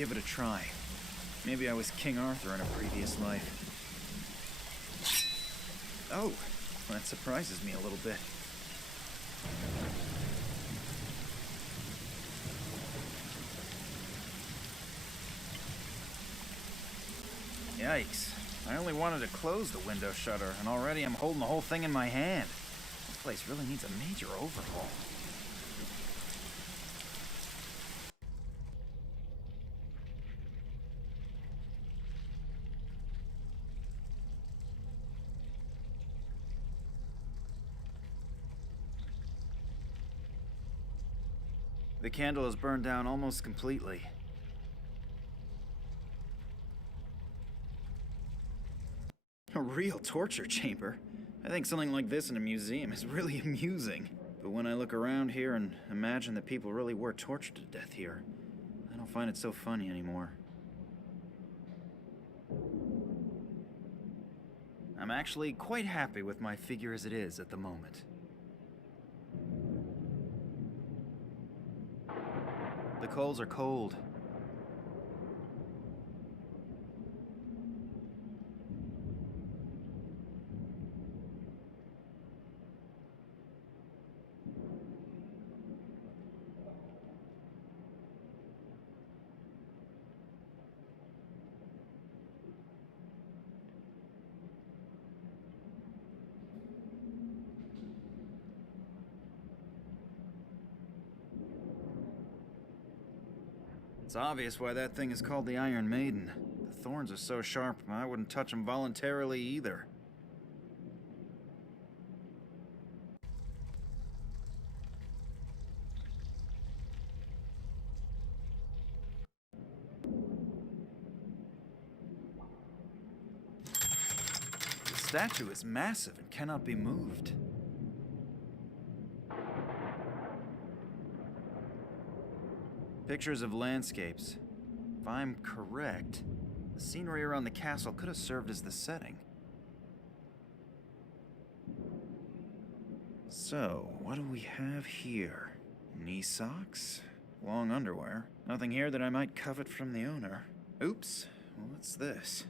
give it a try. Maybe I was King Arthur in a previous life. Oh, that surprises me a little bit. Yikes. I only wanted to close the window shutter, and already I'm holding the whole thing in my hand. This place really needs a major overhaul. The candle is burned down almost completely. A real torture chamber. I think something like this in a museum is really amusing. But when I look around here and imagine that people really were tortured to death here, I don't find it so funny anymore. I'm actually quite happy with my figure as it is at the moment. The coals are cold. It's obvious why that thing is called the Iron Maiden. The thorns are so sharp, I wouldn't touch them voluntarily either. The statue is massive and cannot be moved. Pictures of landscapes. If I'm correct, the scenery around the castle could have served as the setting. So, what do we have here? Knee socks? Long underwear? Nothing here that I might covet from the owner. Oops, what's this?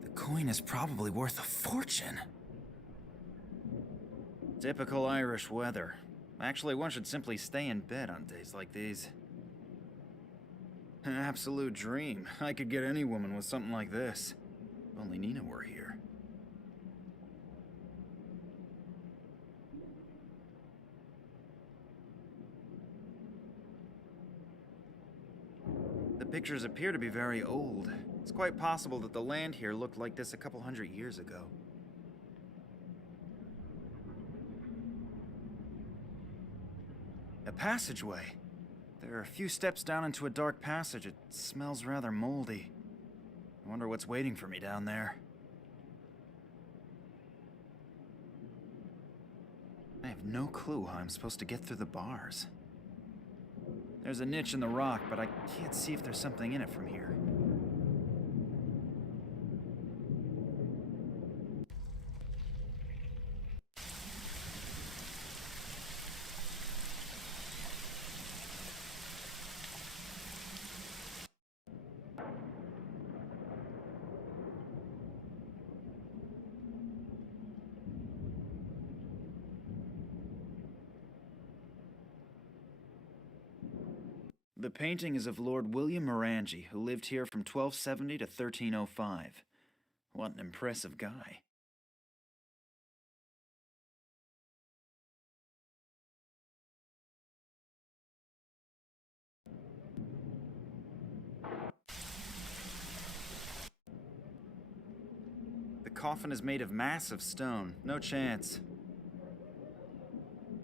The coin is probably worth a fortune. Typical Irish weather. Actually, one should simply stay in bed on days like these. An absolute dream. I could get any woman with something like this. If only Nina were here. The pictures appear to be very old. It's quite possible that the land here looked like this a couple hundred years ago. A passageway. There are a few steps down into a dark passage. It smells rather moldy. I wonder what's waiting for me down there. I have no clue how I'm supposed to get through the bars. There's a niche in the rock, but I can't see if there's something in it from here. The painting is of Lord William Morangi, who lived here from 1270 to 1305. What an impressive guy. The coffin is made of massive stone. No chance.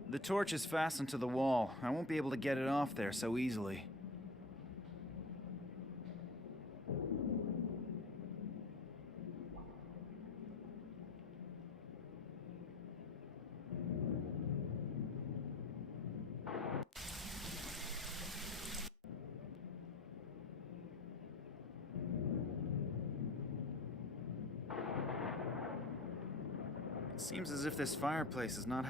The torch is fastened to the wall. I won't be able to get it off there so easily. Seems as if this fireplace is not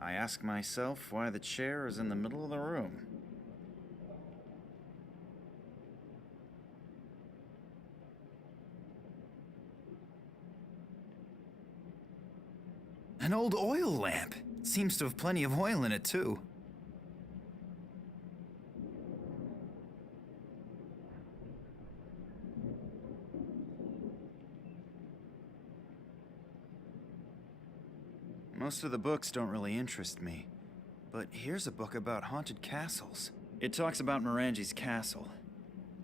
I ask myself why the chair is in the middle of the room. An old oil lamp. Seems to have plenty of oil in it, too. Most of the books don't really interest me, but here's a book about haunted castles. It talks about Morangi's castle.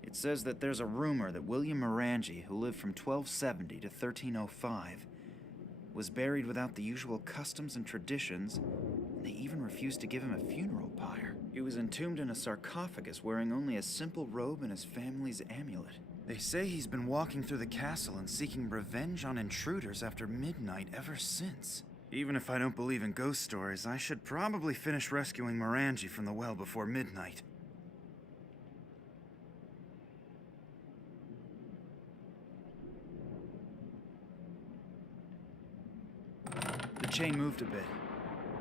It says that there's a rumor that William Morangi, who lived from 1270 to 1305, was buried without the usual customs and traditions, and they even refused to give him a funeral pyre. He was entombed in a sarcophagus wearing only a simple robe and his family's amulet. They say he's been walking through the castle and seeking revenge on intruders after midnight ever since. Even if I don't believe in ghost stories, I should probably finish rescuing Morangi from the well before midnight. The chain moved a bit.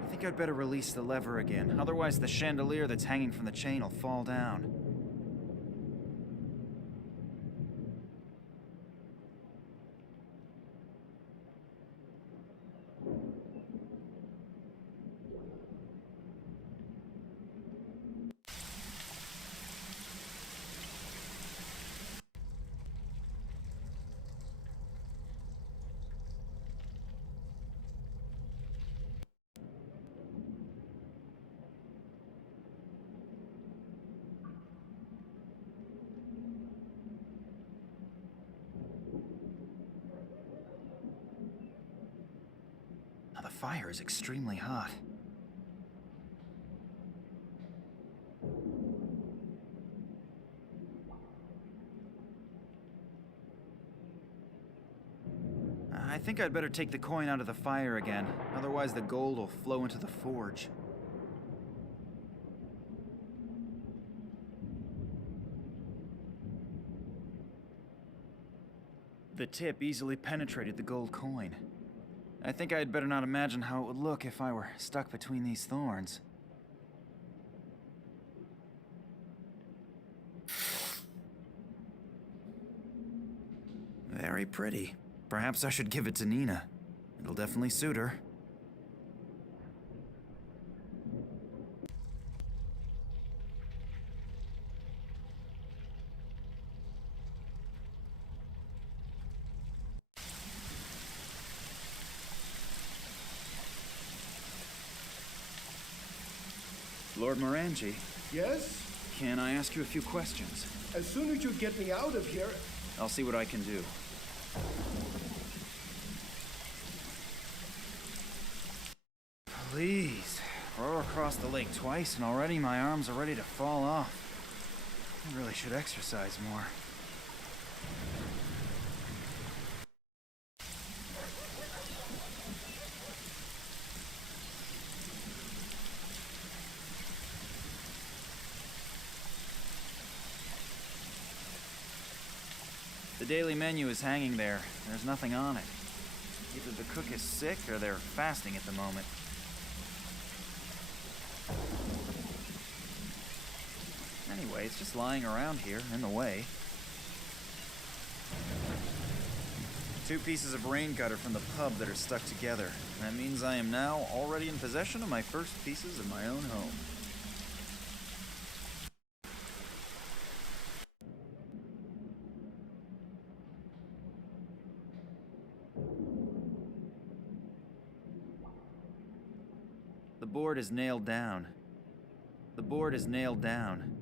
I think I'd better release the lever again, otherwise the chandelier that's hanging from the chain will fall down. Now the fire is extremely hot. I think I'd better take the coin out of the fire again, otherwise the gold will flow into the forge. The tip easily penetrated the gold coin. I think I'd better not imagine how it would look if I were stuck between these thorns. Very pretty. Perhaps I should give it to Nina. It'll definitely suit her. Lord Morangi, Yes? can I ask you a few questions? As soon as you get me out of here... I'll see what I can do. Please. Row across the lake twice and already my arms are ready to fall off. I really should exercise more. The daily menu is hanging there. There's nothing on it. Either the cook is sick or they're fasting at the moment. Anyway, it's just lying around here, in the way. 2 pieces of rain gutter from the pub that are stuck together. That means I am now already in possession of my first pieces of my own home. The board is nailed down. The board is nailed down.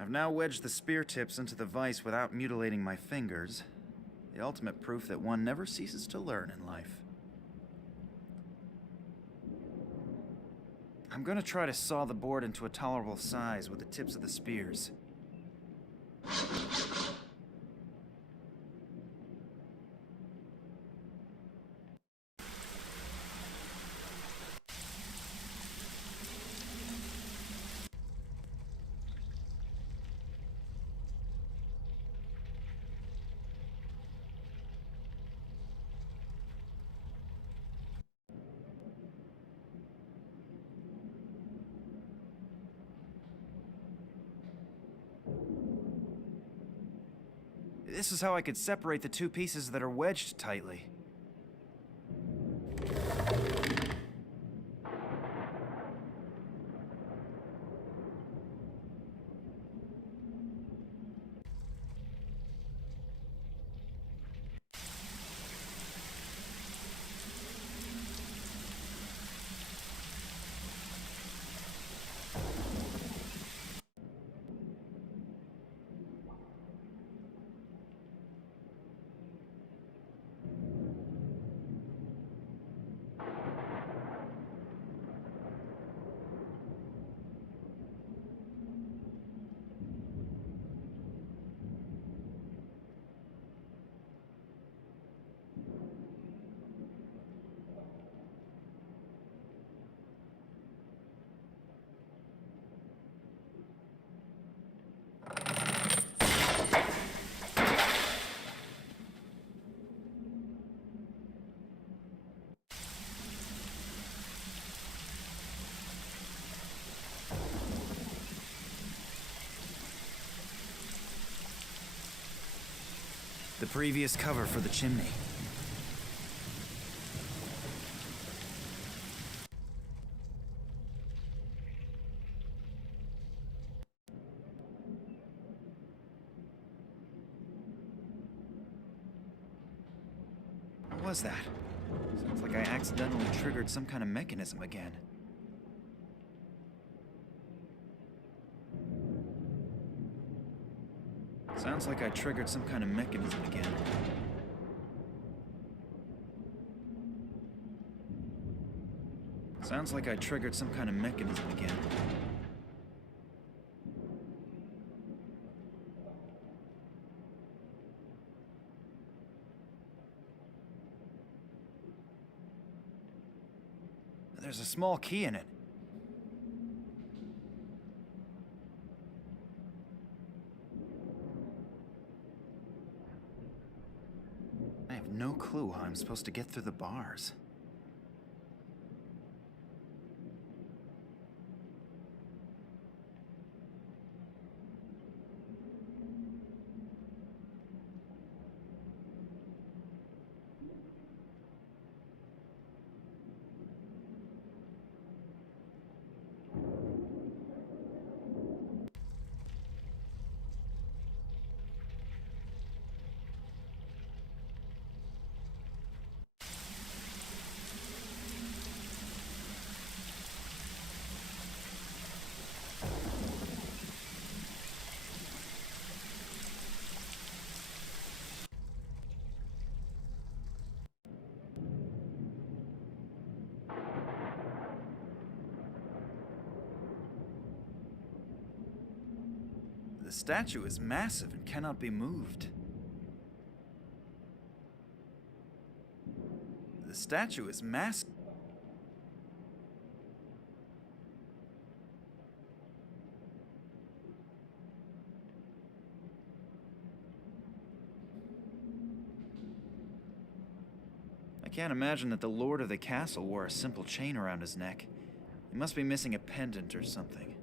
I've now wedged the spear tips into the vise without mutilating my fingers. The ultimate proof that one never ceases to learn in life. I'm gonna try to saw the board into a tolerable size with the tips of the spears. This is how I could separate the two pieces that are wedged tightly. The previous cover for the chimney. What was that? Sounds like I accidentally triggered some kind of mechanism again. Sounds like I triggered some kind of mechanism again. Sounds like I triggered some kind of mechanism again. There's a small key in it. I have no clue how I'm supposed to get through the bars. The statue is massive and cannot be moved. The statue is massive. I can't imagine that the lord of the castle wore a simple chain around his neck. He must be missing a pendant or something.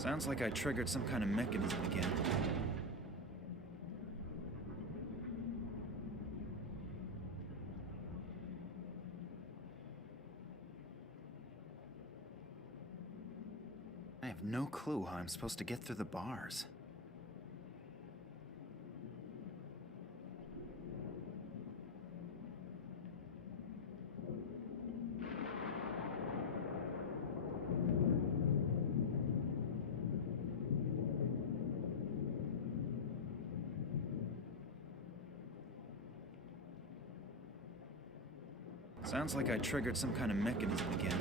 Sounds like I triggered some kind of mechanism again. I have no clue how I'm supposed to get through the bars. Sounds like I triggered some kind of mechanism again.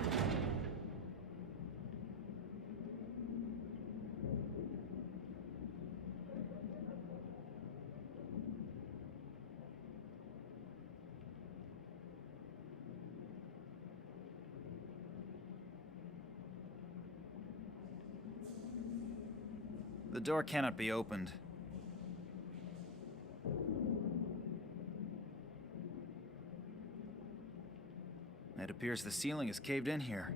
The door cannot be opened. It appears the ceiling is caved in here.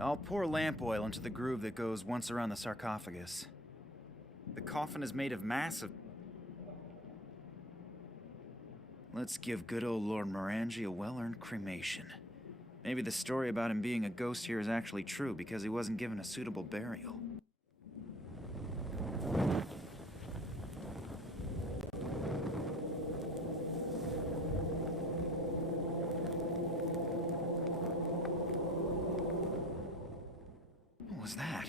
I'll pour lamp oil into the groove that goes once around the sarcophagus. The coffin is made of massive... Let's give good old Lord Morangi a well-earned cremation. Maybe the story about him being a ghost here is actually true because he wasn't given a suitable burial. What was that?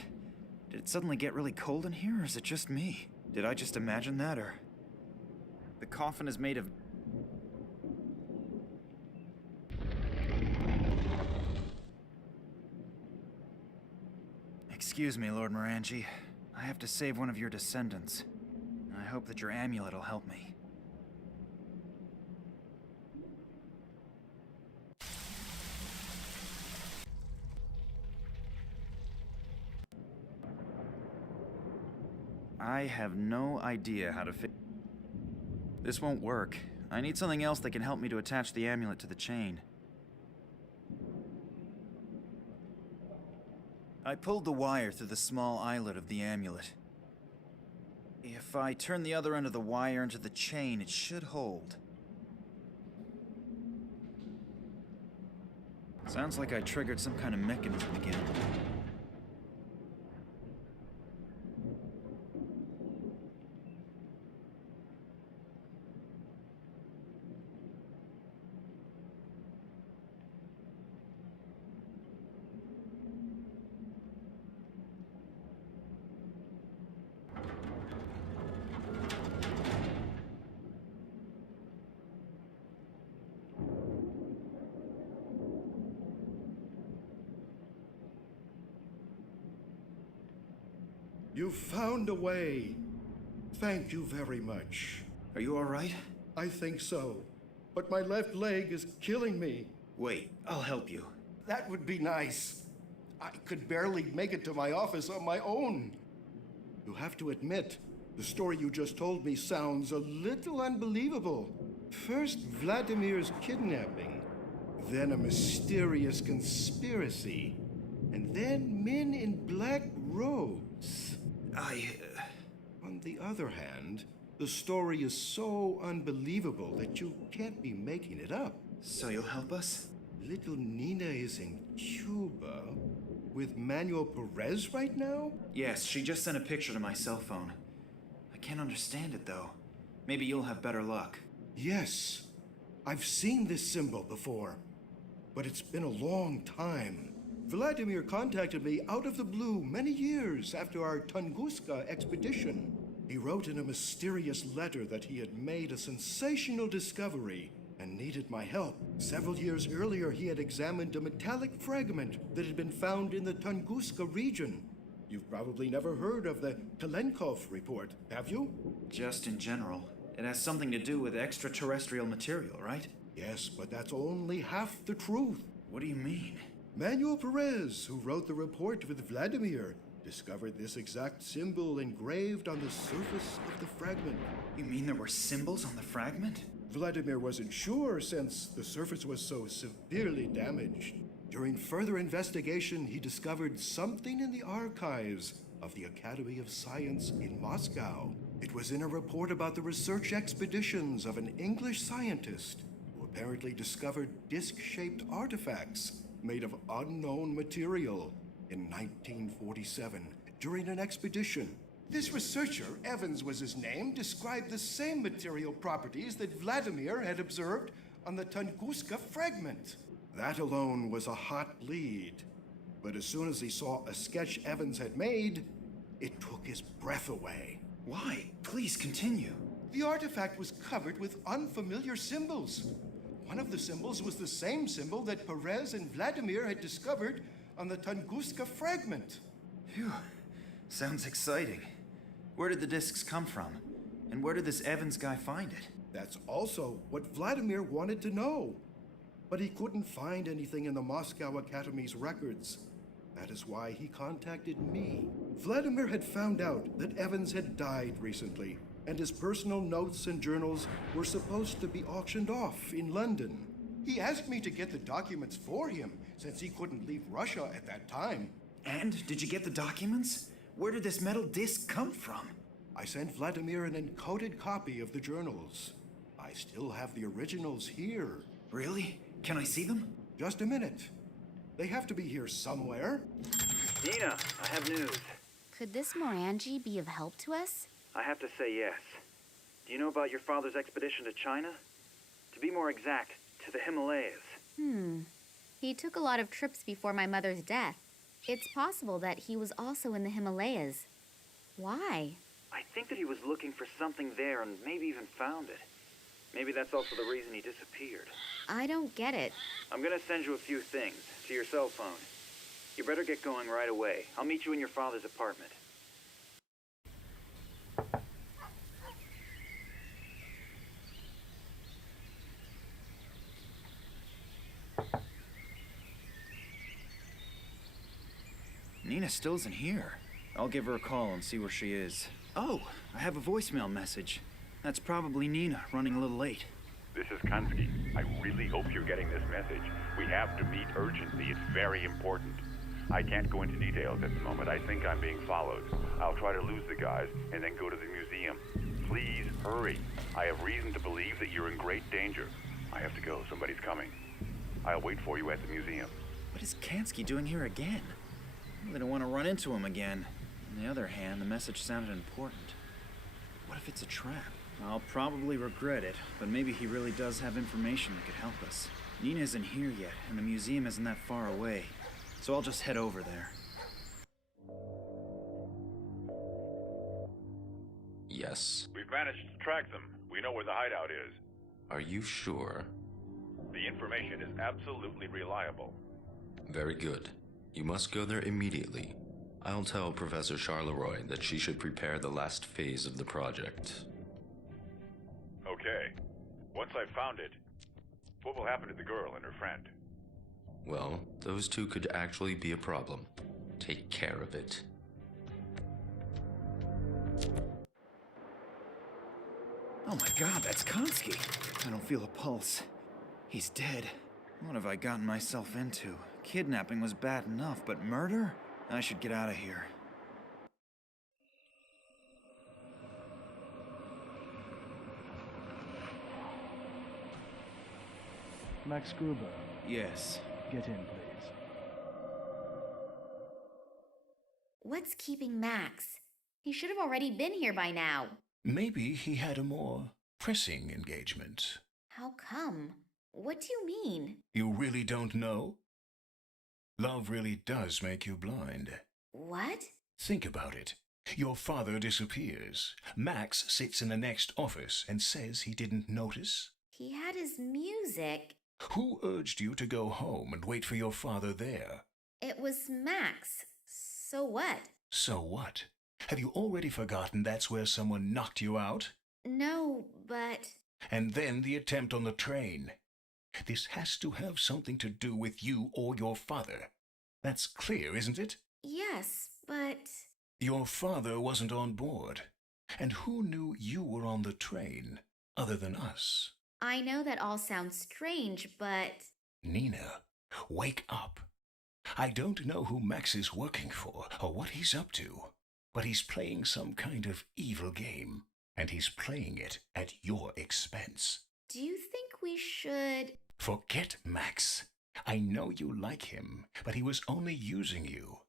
Did it suddenly get really cold in here, or is it just me? Did I just imagine that, or... The coffin is made of... Excuse me, Lord Morangi. I have to save one of your descendants. And I hope that your amulet will help me. I have no idea how to This won't work. I need something else that can help me to attach the amulet to the chain. I pulled the wire through the small eyelet of the amulet. If I turn the other end of the wire into the chain, it should hold. Sounds like I triggered some kind of mechanism again. You found a way. Thank you very much. Are you all right? I think so. But my left leg is killing me. Wait, I'll help you. That would be nice. I could barely make it to my office on my own. You have to admit, the story you just told me sounds a little unbelievable. First Vladimir's kidnapping, then a mysterious conspiracy, and then men in black robes. On the other hand, the story is so unbelievable that you can't be making it up. So you'll help us? Little Nina is in Cuba with Manuel Perez right now? Yes, she just sent a picture to my cell phone. I can't understand it, though. Maybe you'll have better luck. Yes, I've seen this symbol before, but it's been a long time. Vladimir contacted me out of the blue many years after our Tunguska expedition. He wrote in a mysterious letter that he had made a sensational discovery and needed my help. Several years earlier, he had examined a metallic fragment that had been found in the Tunguska region. You've probably never heard of the Kalenkov report, have you? Just in general. It has something to do with extraterrestrial material, right? Yes, but that's only half the truth. What do you mean? Manuel Perez, who wrote the report with Vladimir, discovered this exact symbol engraved on the surface of the fragment. You mean there were symbols on the fragment? Vladimir wasn't sure since the surface was so severely damaged. During further investigation, he discovered something in the archives of the Academy of Science in Moscow. It was in a report about the research expeditions of an English scientist who apparently discovered disc-shaped artifacts made of unknown material in 1947 during an expedition. This researcher, Evans was his name, described the same material properties that Vladimir had observed on the Tunguska fragment. That alone was a hot lead. But as soon as he saw a sketch Evans had made, it took his breath away. Why? Please continue. The artifact was covered with unfamiliar symbols. One of the symbols was the same symbol that Perez and Vladimir had discovered on the Tunguska fragment. Phew. Sounds exciting. Where did the discs come from? And where did this Evans guy find it? That's also what Vladimir wanted to know. But he couldn't find anything in the Moscow Academy's records. That is why he contacted me. Vladimir had found out that Evans had died recently, and his personal notes and journals were supposed to be auctioned off in London. He asked me to get the documents for him, since he couldn't leave Russia at that time. And did you get the documents? Where did this metal disc come from? I sent Vladimir an encoded copy of the journals. I still have the originals here. Really? Can I see them? Just a minute. They have to be here somewhere. Nina, I have news. Could this Morangi be of help to us? I have to say yes. Do you know about your father's expedition to China? To be more exact, to the Himalayas. He took a lot of trips before my mother's death. It's possible that he was also in the Himalayas. Why? I think that he was looking for something there and maybe even found it. Maybe that's also the reason he disappeared. I don't get it. I'm gonna send you a few things to your cell phone. You better get going right away. I'll meet you in your father's apartment. Nina still isn't here. I'll give her a call and see where she is. Oh, I have a voicemail message. That's probably Nina running a little late. This is Kansky. I really hope you're getting this message. We have to meet urgently. It's very important. I can't go into details at the moment. I think I'm being followed. I'll try to lose the guys and then go to the museum. Please hurry. I have reason to believe that you're in great danger. I have to go. Somebody's coming. I'll wait for you at the museum. What is Kansky doing here again? I really don't want to run into him again. On the other hand, the message sounded important. What if it's a trap? I'll probably regret it, but maybe he really does have information that could help us. Nina isn't here yet, and the museum isn't that far away, so I'll just head over there. Yes. We've managed to track them. We know where the hideout is. Are you sure? The information is absolutely reliable. Very good. You must go there immediately. I'll tell Professor Charleroi that she should prepare the last phase of the project. Okay. Once I've found it, what will happen to the girl and her friend? Well, those two could actually be a problem. Take care of it. Oh my god, that's Kansky. I don't feel a pulse. He's dead. What have I gotten myself into? Kidnapping was bad enough, but murder? I should get out of here. Max Gruber, Yes. get in, please. What's keeping Max? He should have already been here by now. Maybe he had a more pressing engagement. How come? What do you mean? You really don't know? Love really does make you blind. What? Think about it. Your father disappears. Max sits in the next office and says he didn't notice. He had his music. Who urged you to go home and wait for your father there? It was Max. So what? So what? Have you already forgotten that's where someone knocked you out? No, but... And then the attempt on the train. This has to have something to do with you or your father. That's clear, isn't it? Yes, but... Your father wasn't on board. And who knew you were on the train, other than us? I know that all sounds strange, but... Nina, wake up. I don't know who Max is working for or what he's up to, but he's playing some kind of evil game, and he's playing it at your expense. Do you think we should... Forget Max. I know you like him, but he was only using you.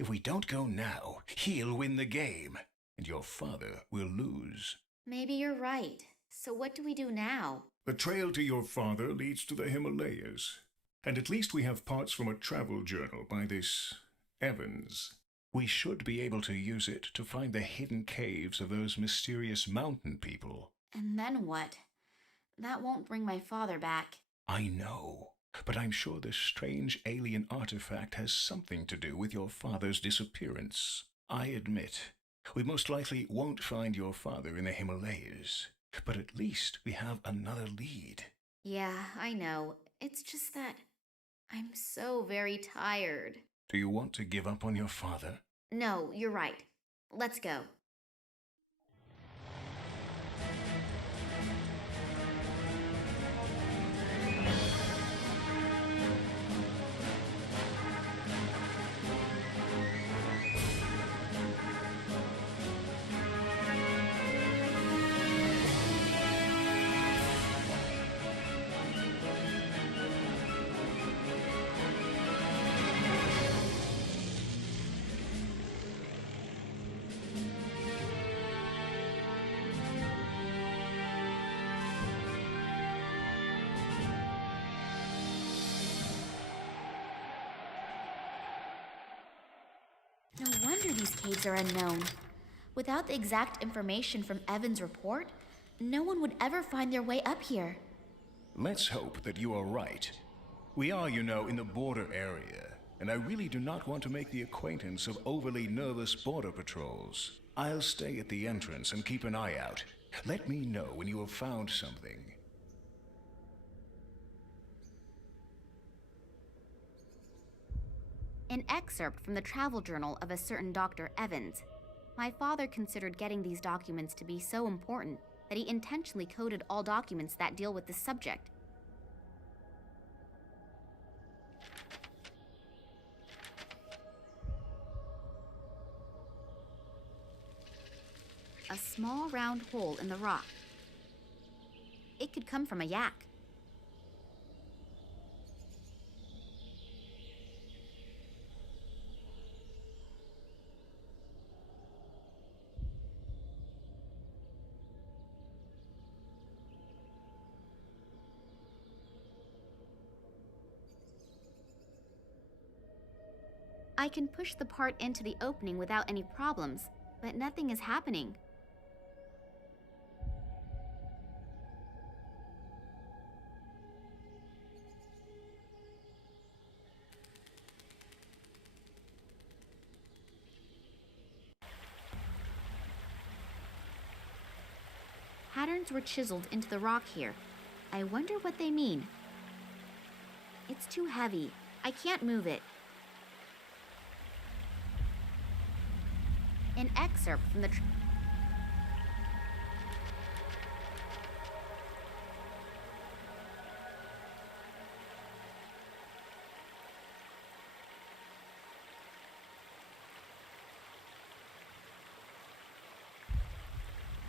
If we don't go now, he'll win the game. and your father will lose. Maybe you're right. So what do we do now? The trail to your father leads to the Himalayas, and at least we have parts from a travel journal by this Evans. We should be able to use it to find the hidden caves of those mysterious mountain people. And then what? That won't bring my father back. I know, but I'm sure this strange alien artifact has something to do with your father's disappearance. I admit, we most likely won't find your father in the Himalayas, but at least we have another lead. Yeah, I know. It's just that I'm so very tired. Do you want to give up on your father? No, you're right. Let's go. No wonder these caves are unknown. Without the exact information from Evan's report, no one would ever find their way up here. Let's hope that you are right. We are, in the border area, and I really do not want to make the acquaintance of overly nervous border patrols. I'll stay at the entrance and keep an eye out. Let me know when you have found something. An excerpt from the travel journal of a certain Dr. Evans. My father considered getting these documents to be so important that he intentionally coded all documents that deal with this subject. A small round hole in the rock. It could come from a yak. I can push the part into the opening without any problems, but nothing is happening. Patterns were chiseled into the rock here. I wonder what they mean. It's too heavy. I can't move it. An excerpt from the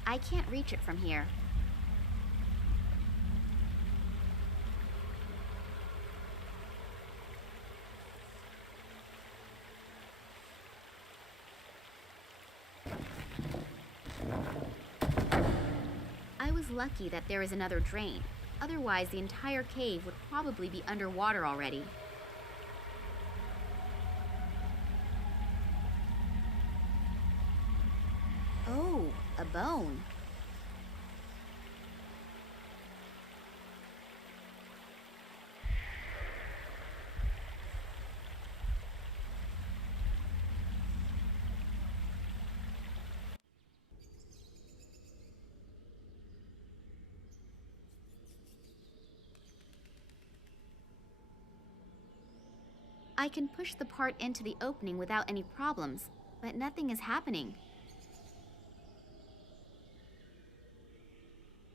I can't reach it from here. I was lucky that there is another drain. Otherwise, the entire cave would probably be underwater already. Oh, a bone. I can push the part into the opening without any problems, but nothing is happening.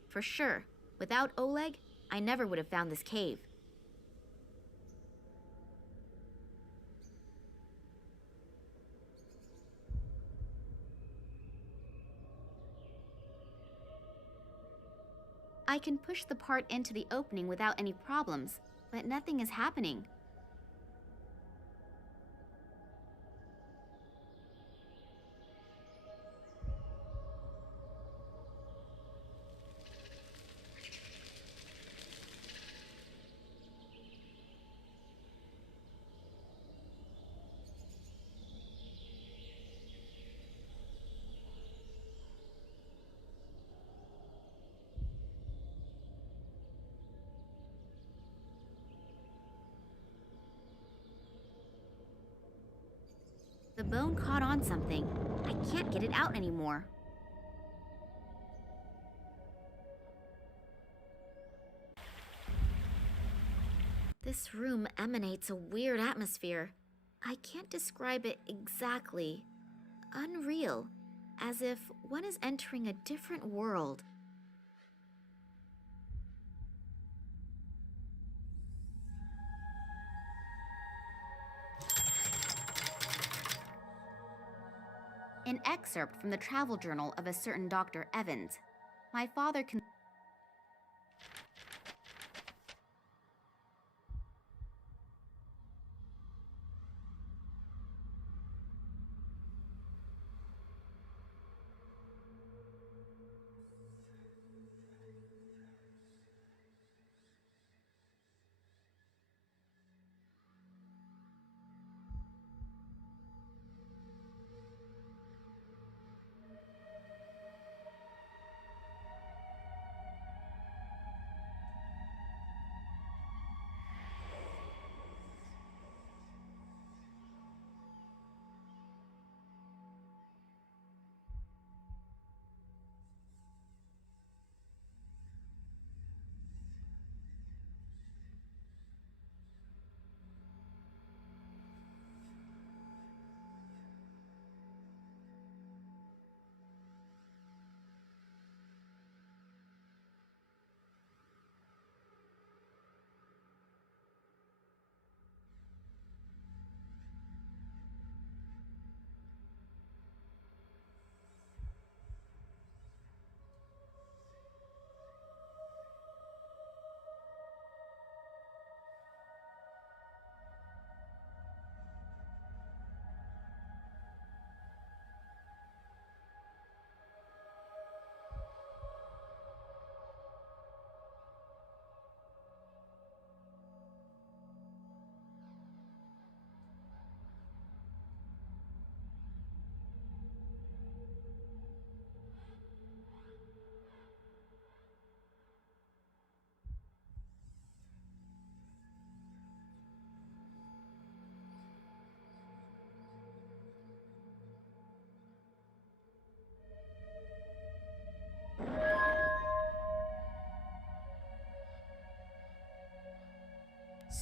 For sure, without Oleg, I never would have found this cave. I can push the part into the opening without any problems, but nothing is happening. The bone caught on something. I can't get it out anymore. This room emanates a weird atmosphere. I can't describe it exactly. Unreal, as if one is entering a different world. An excerpt from the travel journal of a certain Dr. Evans. My father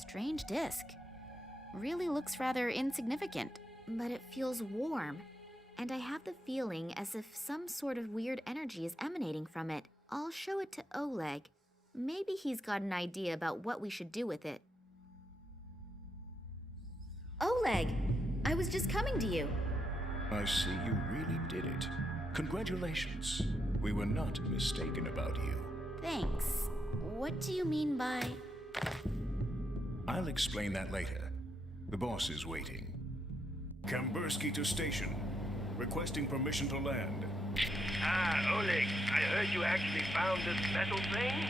Strange disc. Really looks rather insignificant, but it feels warm, and I have the feeling as if some sort of weird energy is emanating from it. I'll show it to Oleg. Maybe he's got an idea about what we should do with it. Oleg! I was just coming to you. I see you really did it. Congratulations. We were not mistaken about you. Thanks. What do you mean by... I'll explain that later. The boss is waiting. Kambursky to station. Requesting permission to land. Ah, Oleg, I heard you actually found this metal thing?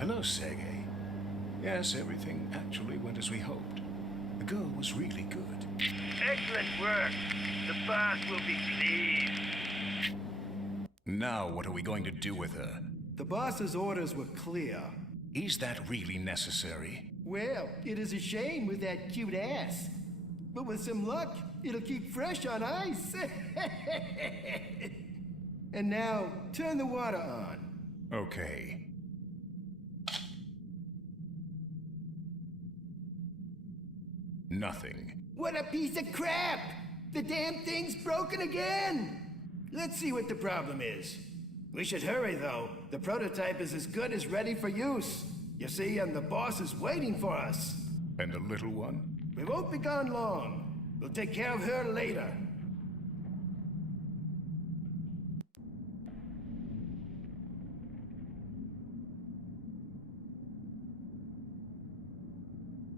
Hello, Sergei. Yes, everything actually went as we hoped. The girl was really good. Excellent work. The boss will be pleased. Now what are we going to do with her? The boss's orders were clear. Is that really necessary? Well, it is a shame with that cute ass. But with some luck, it'll keep fresh on ice. And now, turn the water on. Okay. Nothing. What a piece of crap! The damn thing's broken again! Let's see what the problem is. We should hurry, though. The prototype is as good as ready for use. You see, and the boss is waiting for us. And the little one? We won't be gone long. We'll take care of her later.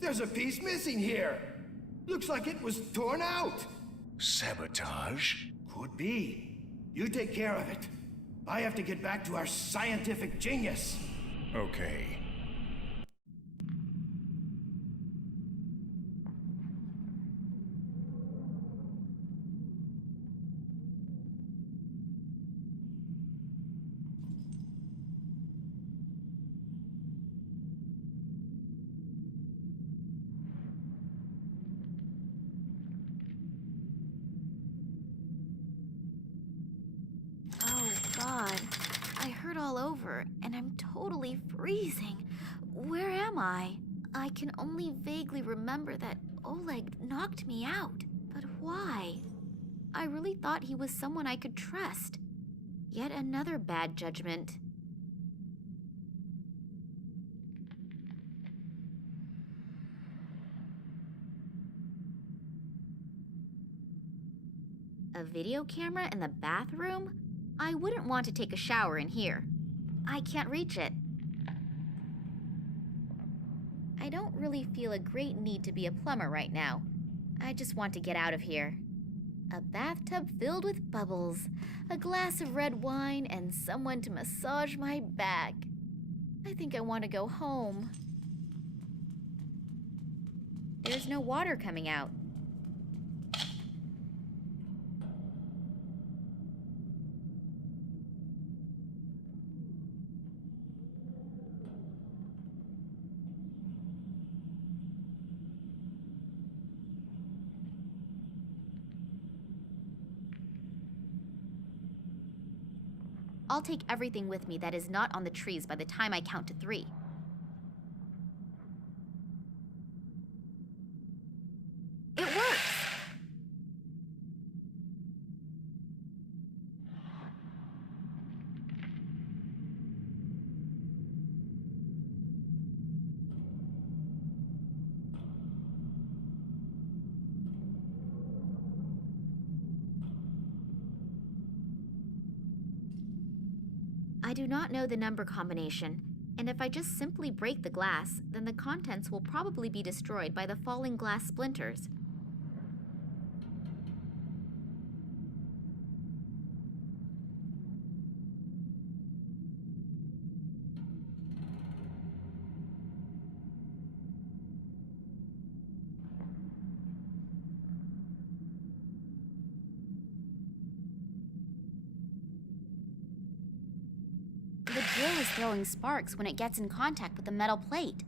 There's a piece missing here. Looks like it was torn out. Sabotage? Could be. You take care of it. I have to get back to our scientific genius. Okay. and I'm totally freezing. Where am I? I can only vaguely remember that Oleg knocked me out. But why? I really thought he was someone I could trust. Yet another bad judgment. A video camera in the bathroom? I wouldn't want to take a shower in here. I can't reach it. I don't really feel a great need to be a plumber right now. I just want to get out of here. A bathtub filled with bubbles, a glass of red wine, and someone to massage my back. I think I want to go home. There's no water coming out. I'll take everything with me that is not on the trees by the time I count to 3. It works! I do not know the number combination, and if I just simply break the glass, then the contents will probably be destroyed by the falling glass splinters. The drill is throwing sparks when it gets in contact with the metal plate.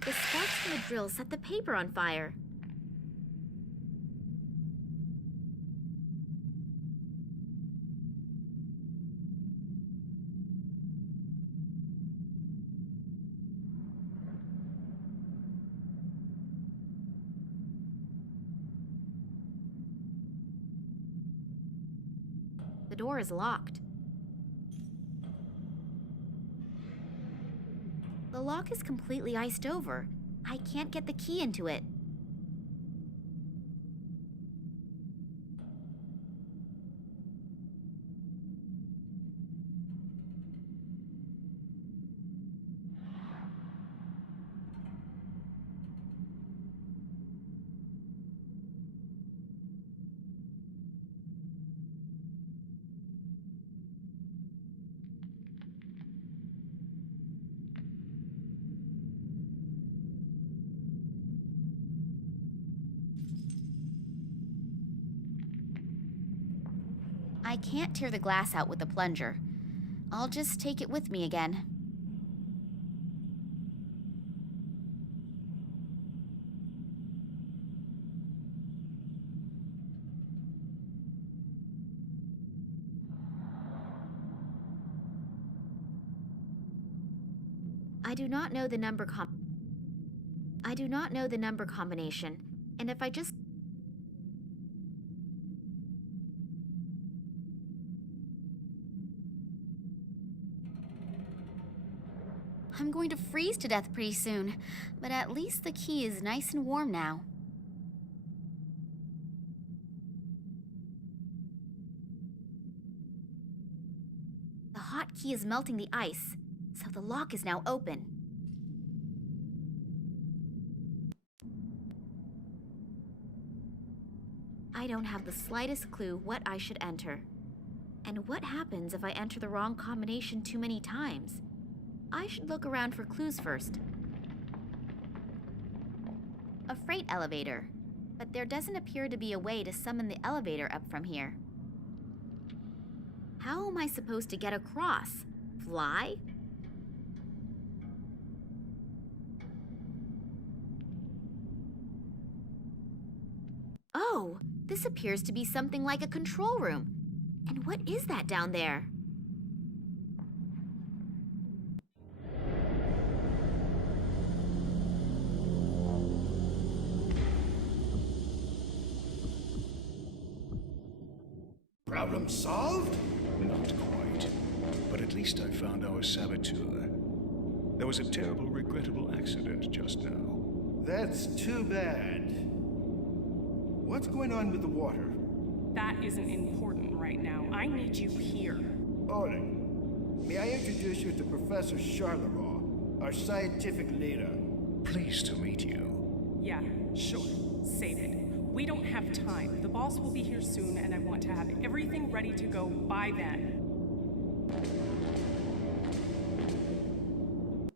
The sparks from the drill set the paper on fire. The door is locked. The lock is completely iced over. I can't get the key into it. I can't tear the glass out with the plunger. I'll just take it with me again. I do not know the number combination, and if I just... I'm going to freeze to death pretty soon, but at least the key is nice and warm now. The hot key is melting the ice, so the lock is now open. I don't have the slightest clue what I should enter. And what happens if I enter the wrong combination too many times? I should look around for clues first. A freight elevator, but there doesn't appear to be a way to summon the elevator up from here. How am I supposed to get across? Fly? Oh, this appears to be something like a control room. And what is that down there? Problem solved? Not quite. But at least I found our saboteur. There was a terrible, regrettable accident just now. That's too bad. What's going on with the water? That isn't important right now. I need you here. Order. May I introduce you to Professor Charleroi, our scientific leader? Pleased to meet you. Yeah, sure. Save it. We don't have time. The boss will be here soon, and I want to have everything ready to go by then.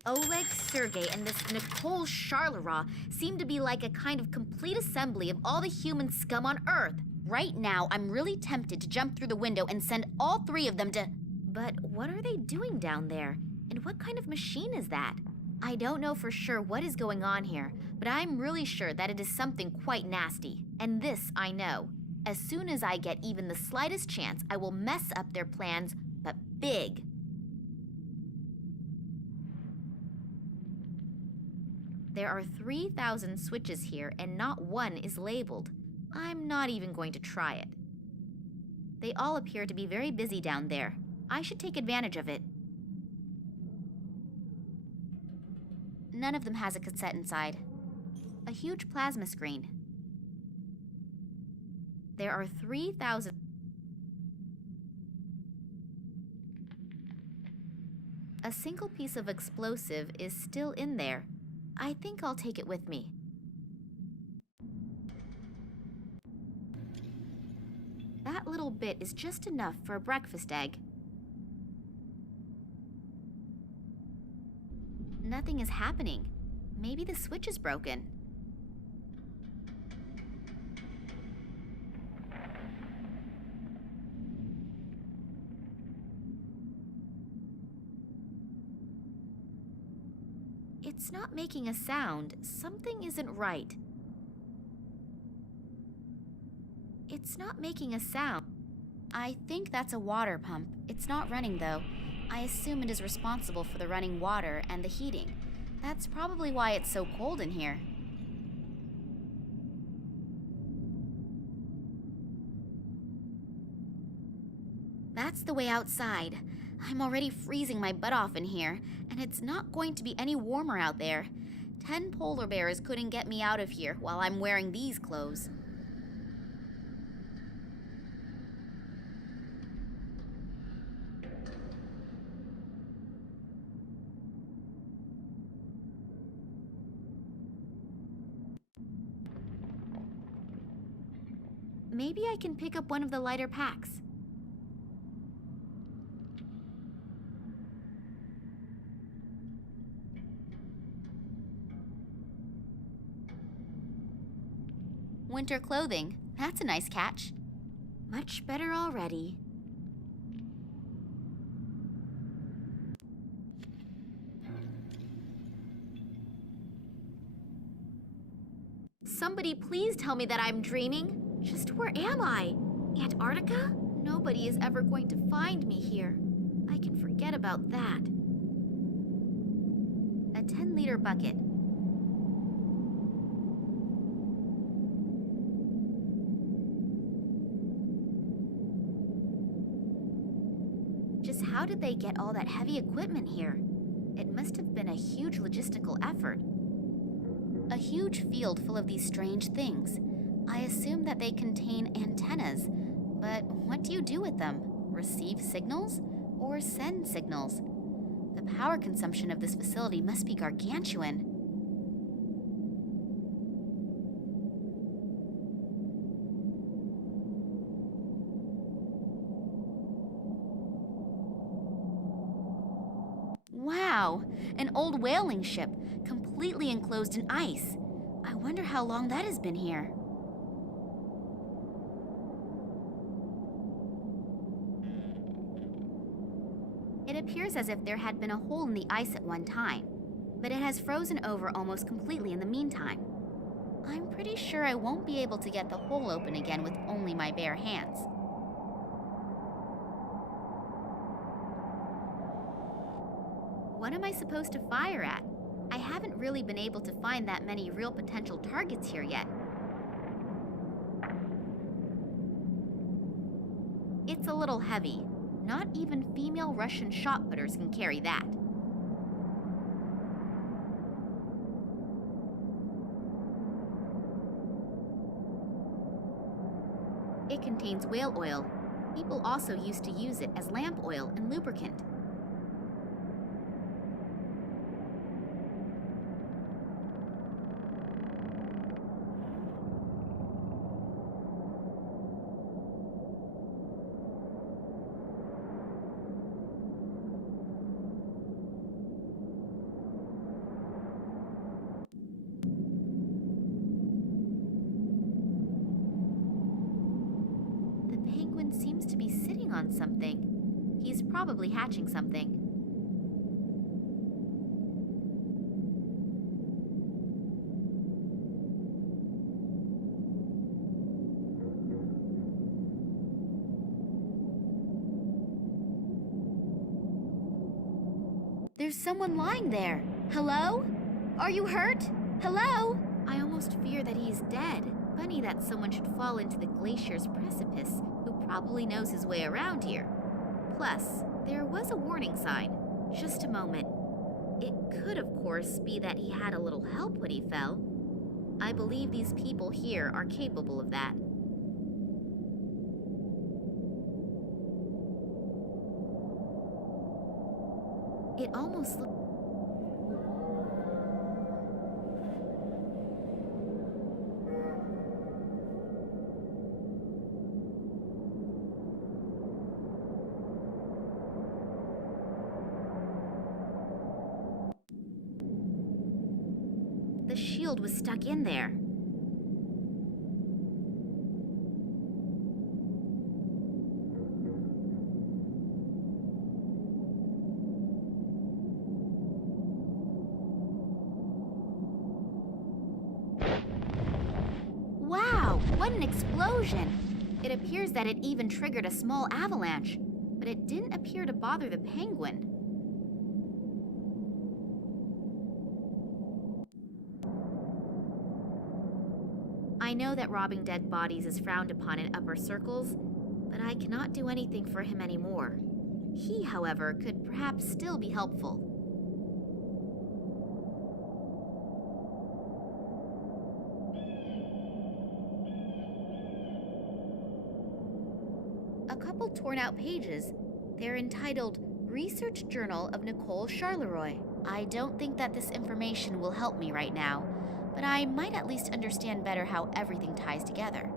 Oleg, Sergei, and this Nicole Charleroi seem to be like a kind of complete assembly of all the human scum on Earth. Right now, I'm really tempted to jump through the window and send all three of them to... But what are they doing down there? And what kind of machine is that? I don't know for sure what is going on here, but I'm really sure that it is something quite nasty. And this I know. As soon as I get even the slightest chance, I will mess up their plans, but big. There are 3,000 switches here, and not one is labeled. I'm not even going to try it. They all appear to be very busy down there. I should take advantage of it. None of them has a cassette inside. A huge plasma screen. There are 3,000... A single piece of explosive is still in there. I think I'll take it with me. That little bit is just enough for a breakfast egg. Nothing is happening. Maybe the switch is broken. It's not making a sound. Something isn't right. It's not making a sound. I think that's a water pump. It's not running, though. I assume it is responsible for the running water and the heating. That's probably why it's so cold in here. That's the way outside. I'm already freezing my butt off in here, and it's not going to be any warmer out there. 10 polar bears couldn't get me out of here while I'm wearing these clothes. Maybe I can pick up one of the lighter packs. Winter clothing. That's a nice catch. Much better already. Somebody please tell me that I'm dreaming. Just where am I? Antarctica? Nobody is ever going to find me here. I can forget about that. A 10-liter bucket. Just how did they get all that heavy equipment here? It must have been a huge logistical effort. A huge field full of these strange things. I assume that they contain antennas, but what do you do with them? Receive signals or send signals? The power consumption of this facility must be gargantuan. Wow, an old whaling ship, completely enclosed in ice. I wonder how long that has been here. It appears as if there had been a hole in the ice at one time, but it has frozen over almost completely in the meantime. I'm pretty sure I won't be able to get the hole open again with only my bare hands. What am I supposed to fire at? I haven't really been able to find that many real potential targets here yet. It's a little heavy. Not even female Russian shot putters can carry that. It contains whale oil. People also used to use it as lamp oil and lubricant. The penguin seems to be sitting on something. He's probably hatching something. There's someone lying there. Hello? Are you hurt? Hello? I almost fear that he's dead. Funny that someone should fall into the glacier's precipice, who probably knows his way around here. Plus, there was a warning sign. Just a moment. It could, of course, be that he had a little help when he fell. I believe these people here are capable of that. It almost looks... The shield was stuck in there. Wow, what an explosion! It appears that it even triggered a small avalanche, but it didn't appear to bother the penguin. I know that robbing dead bodies is frowned upon in upper circles, but I cannot do anything for him anymore. He, however, could perhaps still be helpful. A couple torn out pages. They're entitled Research Journal of Nicole Charleroi. I don't think that this information will help me right now, but I might at least understand better how everything ties together.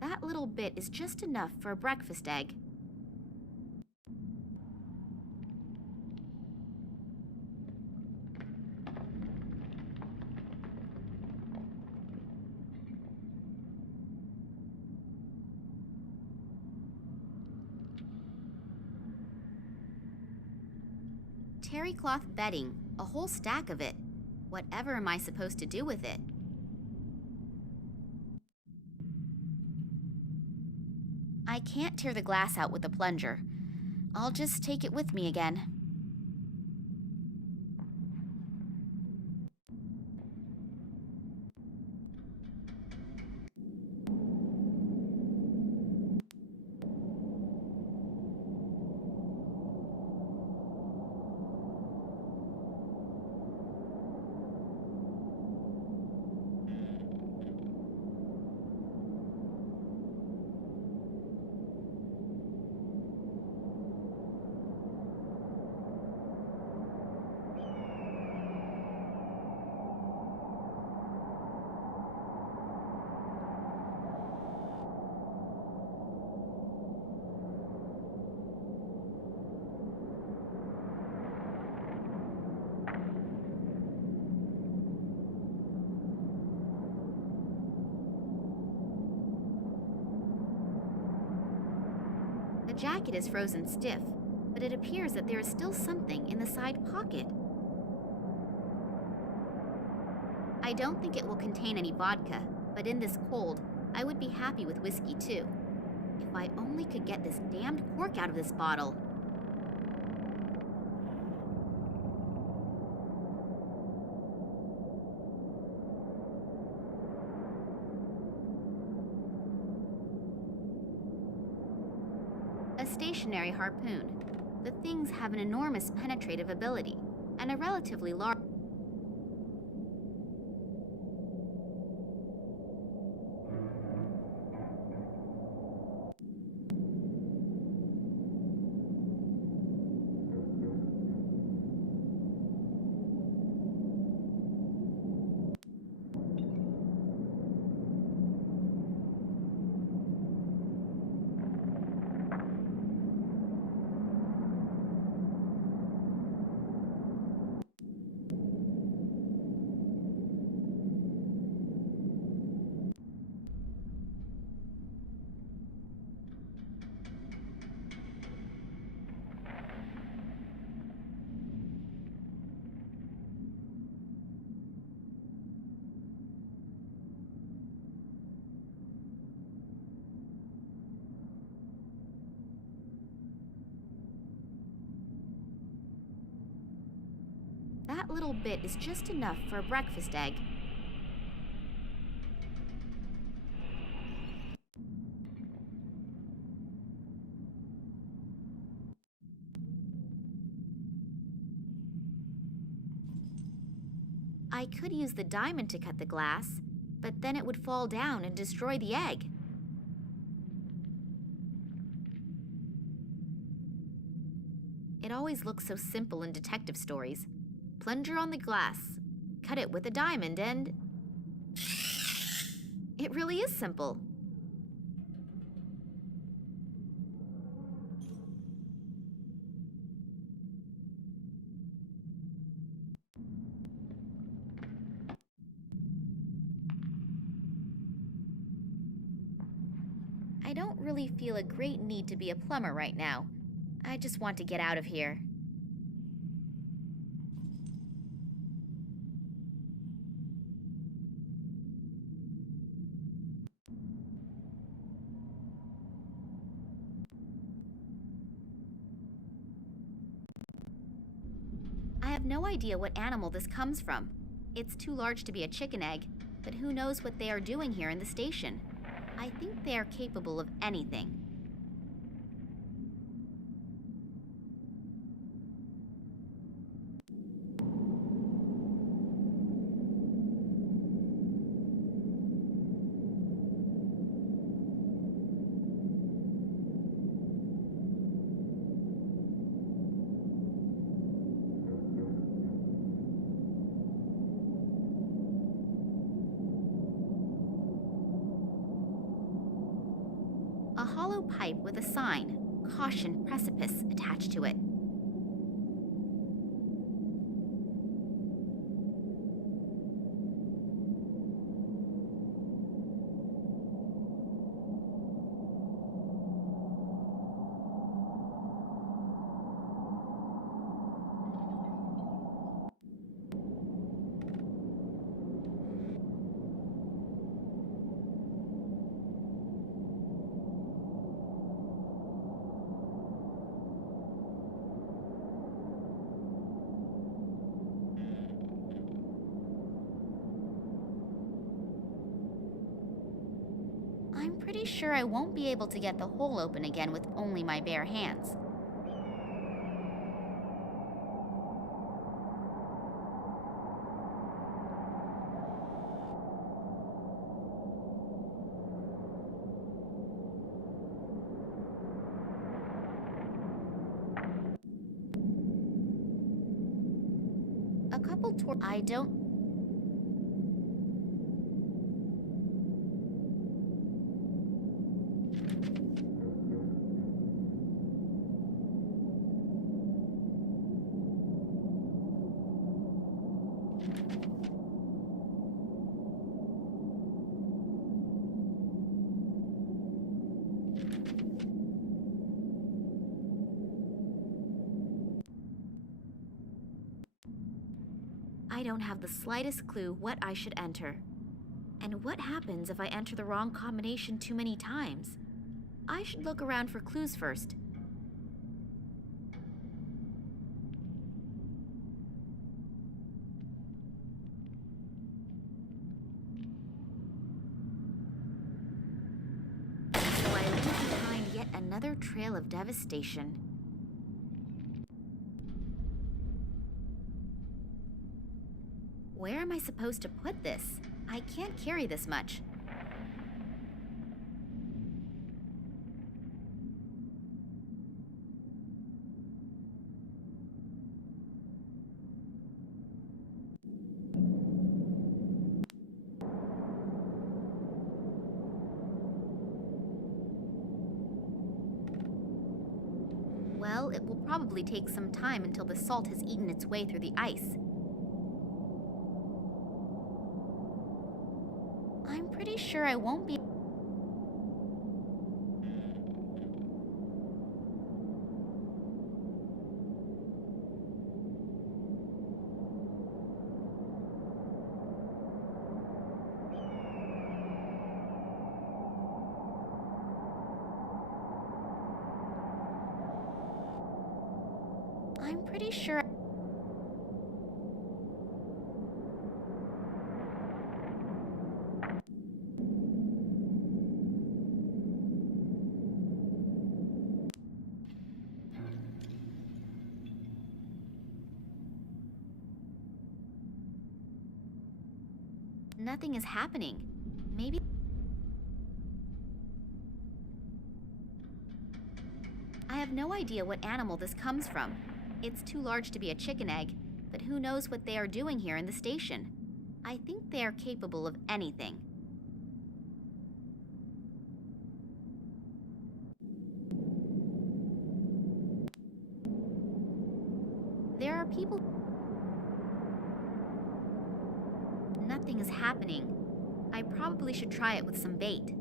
That little bit is just enough for a breakfast egg. Terry cloth bedding, a whole stack of it. Whatever am I supposed to do with it? I can't tear the glass out with a plunger. I'll just take it with me again. jacket is frozen stiff, but it appears that there is still something in the side pocket. I don't think it will contain any vodka, but in this cold, I would be happy with whiskey too. If I only could get this damned cork out of this bottle. A stationary harpoon. The things have an enormous penetrative ability, and a relatively large... That little bit is just enough for a breakfast egg. I could use the diamond to cut the glass, but then it would fall down and destroy the egg. It always looks so simple in detective stories. Plunger on the glass, cut it with a diamond, and... It really is simple. I don't really feel a great need to be a plumber right now. I just want to get out of here. I have no idea what animal this comes from. It's too large to be a chicken egg, but who knows what they are doing here in the station. I think they are capable of anything. A hollow pipe with a sign, "Caution Precipice," attached to it. I'm pretty sure I won't be able to get the hole open again with only my bare hands. A couple I don't... I don't have the slightest clue what I should enter. And what happens if I enter the wrong combination too many times? I should look around for clues first. So I leave behind yet another trail of devastation. Where am I supposed to put this? I can't carry this much. Well, it will probably take some time until the salt has eaten its way through the ice. I'm pretty sure I won't be... I'm pretty sure... Nothing is happening. Maybe... I have no idea what animal this comes from. It's too large to be a chicken egg, but who knows what they are doing here in the station. I think they are capable of anything. There are people... Nothing is happening. I probably should try it with some bait.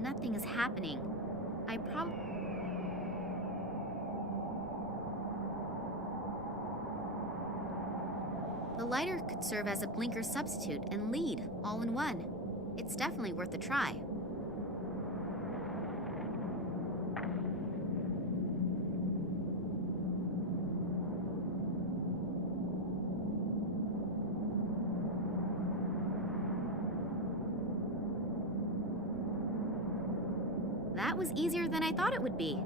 Nothing is happening. The lighter could serve as a blinker substitute and lead, all in one. It's definitely worth a try. That was easier than I thought it would be.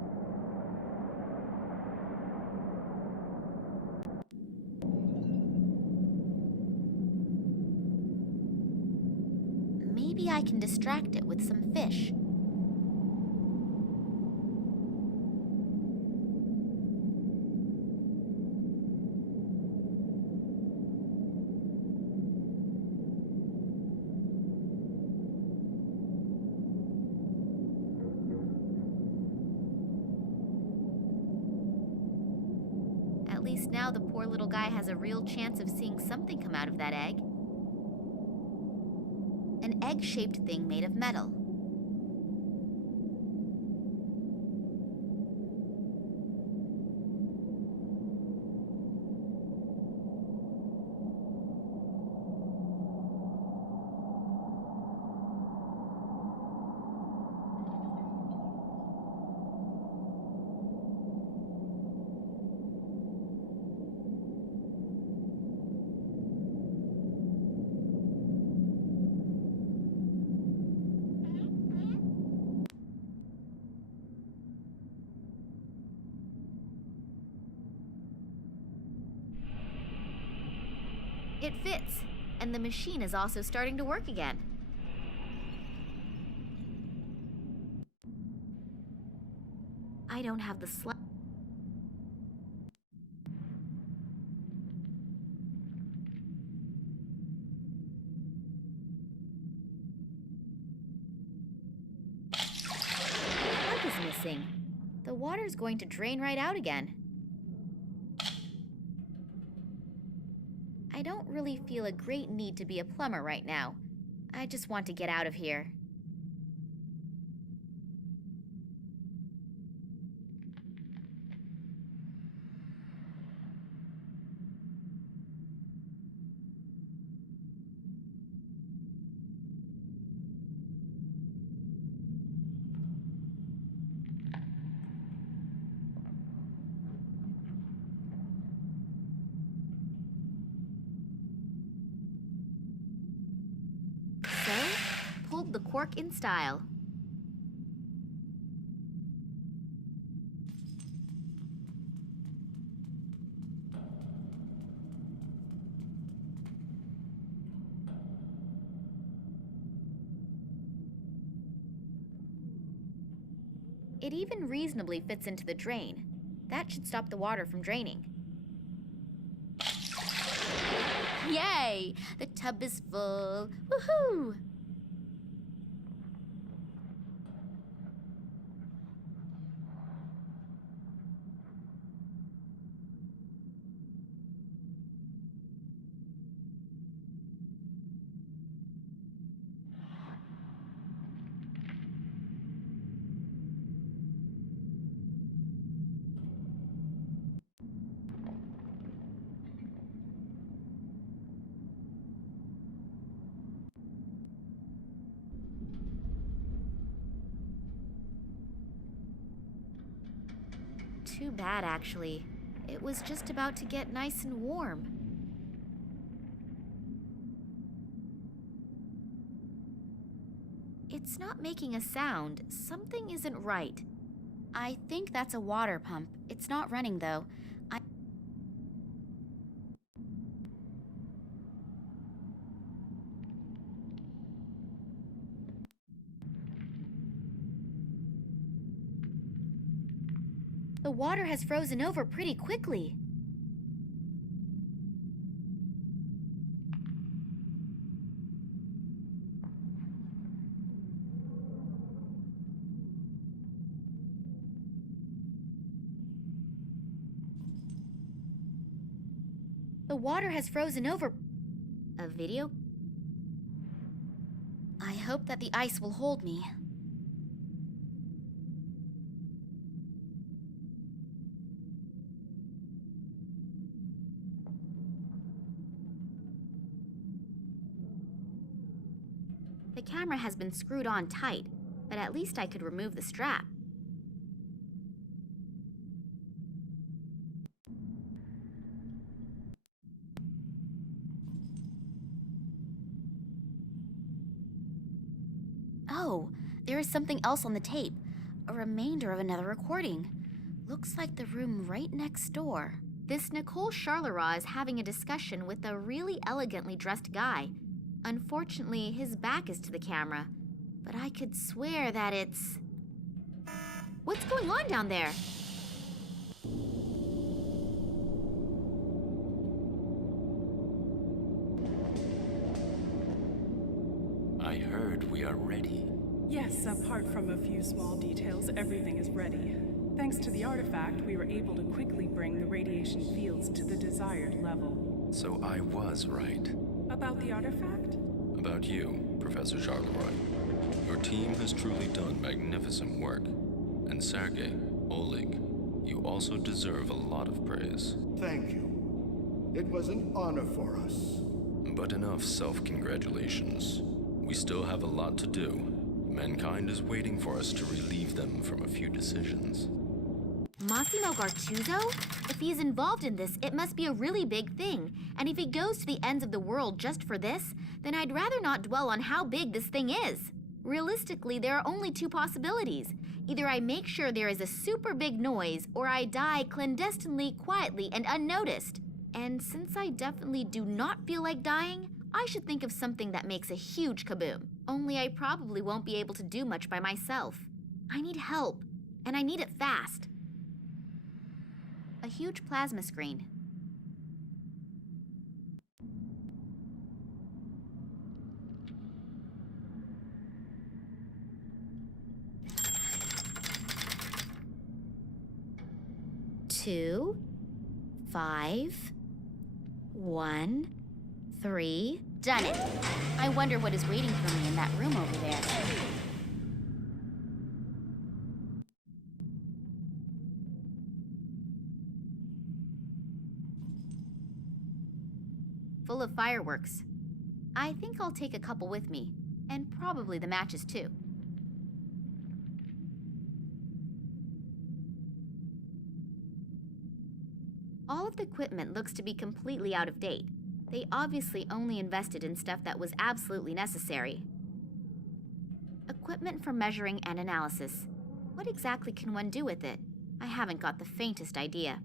Maybe I can distract it with some fish. At least now the poor little guy has a real chance of seeing something come out of that egg. An egg-shaped thing made of metal. It fits, and the machine is also starting to work again. I don't have the missing. The water's going to drain right out again. I don't really feel a great need to be a plumber right now. I just want to get out of here. So, pulled the cork in style. It even reasonably fits into the drain. That should stop the water from draining. Yay! The tub is full. Woohoo! Too bad, actually. It was just about to get nice and warm. It's not making a sound. Something isn't right. I think that's a water pump. It's not running, though. The water has frozen over pretty quickly. The water has frozen over. A video? I hope that the ice will hold me. The camera has been screwed on tight, but at least I could remove the strap. Oh, there is something else on the tape. A remainder of another recording. Looks like the room right next door. This Nicole Charleroi is having a discussion with a really elegantly dressed guy. Unfortunately, his back is to the camera, but I could swear that it's... What's going on down there? I heard we are ready. Yes, apart from a few small details, everything is ready. Thanks to the artifact, we were able to quickly bring the radiation fields to the desired level. So I was right. About the artifact? About you, Professor Charleroi. Your team has truly done magnificent work. And Sergei, Oleg, you also deserve a lot of praise. Thank you. It was an honor for us. But enough self-congratulations. We still have a lot to do. Mankind is waiting for us to relieve them from a few decisions. Massimo Gartuzzo? If he's involved in this, it must be a really big thing. And if he goes to the ends of the world just for this, then I'd rather not dwell on how big this thing is. Realistically, there are only two possibilities. Either I make sure there is a super big noise, or I die clandestinely, quietly, and unnoticed. And since I definitely do not feel like dying, I should think of something that makes a huge kaboom. Only I probably won't be able to do much by myself. I need help, and I need it fast. A huge plasma screen. 2, 5, 1, 3. Done it. I wonder what is waiting for me in that room over there. Full of fireworks. I think I'll take a couple with me, and probably the matches too. All of the equipment looks to be completely out of date. They obviously only invested in stuff that was absolutely necessary. Equipment for measuring and analysis. What exactly can one do with it? I haven't got the faintest idea.